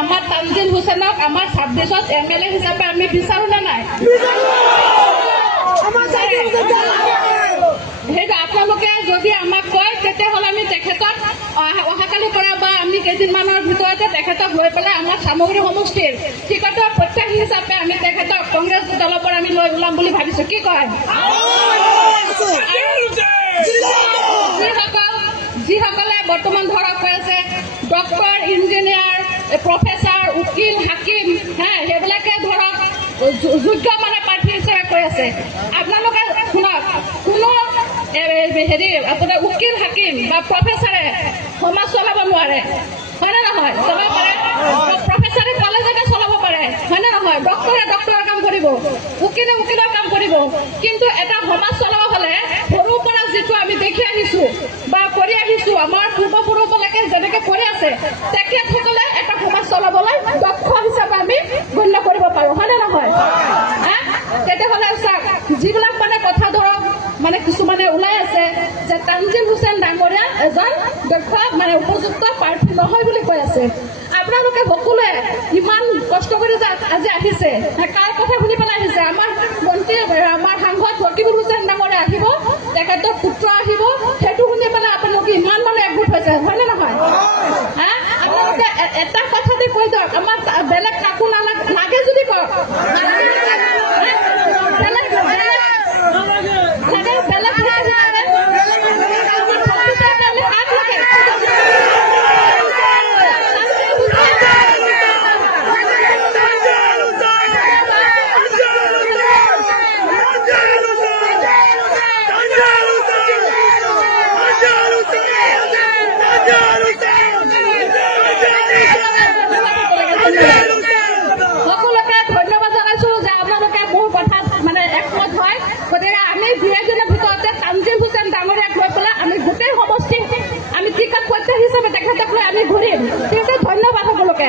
আমাৰ তানজিল হুছেইনক আমাৰ 26ত MLA হিচাপে আমি বিচাৰো না নাই? সেইটো আপোনালোকে যদি আমাক কয় তেতিয়াহ'লে আমি তেখেতক অহাকালিৰ পৰা বা আমি কেইদিনমানৰ ভিতৰতে তেখেতক লৈ পেলাই আমাৰ সামগ্ৰী সমষ্টিৰ টিকটৰ প্ৰত্যাশী হিচাপে আমি তেখেতক কংগ্ৰেছ দলৰ পৰা আমি লৈ ওলাম বুলি ভাবিছো। কি কয়? যিসকলে বৰ্তমান ধৰক কৈ আছে ডক্টৰ, ইঞ্জিনিয়াৰ, প্ৰফেচাৰ, উকিল, হাকিম, সেইবিলাকে ধৰক যোগ্য মানে প্ৰাৰ্থী হিচাপে কৈ আছে। আপোনালোকে শুনক, কোনো আপোনাৰ উকিল, হাকিম বা প্ৰফেচাৰে সমাজ চলাব নোৱাৰে, হয় নে নহয়? চলাব পাৰে। প্ৰফেচাৰে কলেজতে চলাব পাৰে, হয় নে নহয়? ডক্টৰে ডক্টৰৰ কাম কৰিব, উকিলে উকিলৰ কাম কৰিব। কিন্তু এটা সমাজ চলাব হলে সৰুৰ পৰা যিটো আমি দেখি আহিছো বা কৰি আহিছো, আমাৰ পূৰ্বপুৰুষবিলাকে যেনেকে কৰি আছে, তেখেতসকলে এটা সমাজ চলাবলৈ দক্ষ হিচাপে আমি গণ্য কৰিব পাৰো, হয় নে নহয়? তেতিয়াহ'লে চাওক, যিবিলাক মানে কথা ধৰক মানে কিছুমানে ওলাই আছে যে তানজিল হুছেইন ডাঙৰীয়া এজন দক্ষ মানে উপযুক্ত প্ৰাৰ্থী নহয় বুলি কৈ আছে। আপোনালোকে সকলোৱে ইমান কষ্ট কৰি আজি আহিছে, কাৰ কথা শুনি পেলাই আহিছে? আমাৰ মন্ত্ৰী, আমাৰ সাংসদ ৰকিবুল হুছেইন ডাঙৰীয়া আহিব, তেখেতৰ পুত্ৰ আহিব, সেইটো শুনি পেলাই আপোনালোকে ইমান মানে একগোট হৈছে, হয় নে নহয়? আপোনালোকে এটা কথাতে কৈ দিয়ক, আমাৰ বেলেগ কাকো নালাগে যদি কওক, সকলোকে ধন্যবাদ জনাইছো যে আপোনালোকে মোৰ কথাত মানে একমত হয়। গতিকে আমি 2 দিনৰ ভিতৰতে তানজিল হুছেইন ডাঙৰীয়াক লৈ পেলাই আমি গোটেই সমষ্টি আমি টিকট প্ৰত্যাশী হিচাপে তেখেতক লৈ আমি ঘূৰিম। ঠিক আছে, ধন্যবাদ সকলোকে।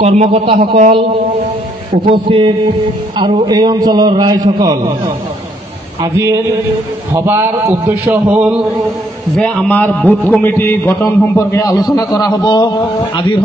কৰ্মকৰ্তাসকল উপস্থিত আৰু এই অঞ্চলৰ ৰাইজসকল, আজিৰ সভাৰ উদ্দেশ্য হ'ল যে আমাৰ বুথ কমিটি গঠন সম্পৰ্কে আলোচনা কৰা হ'ব। আজিৰ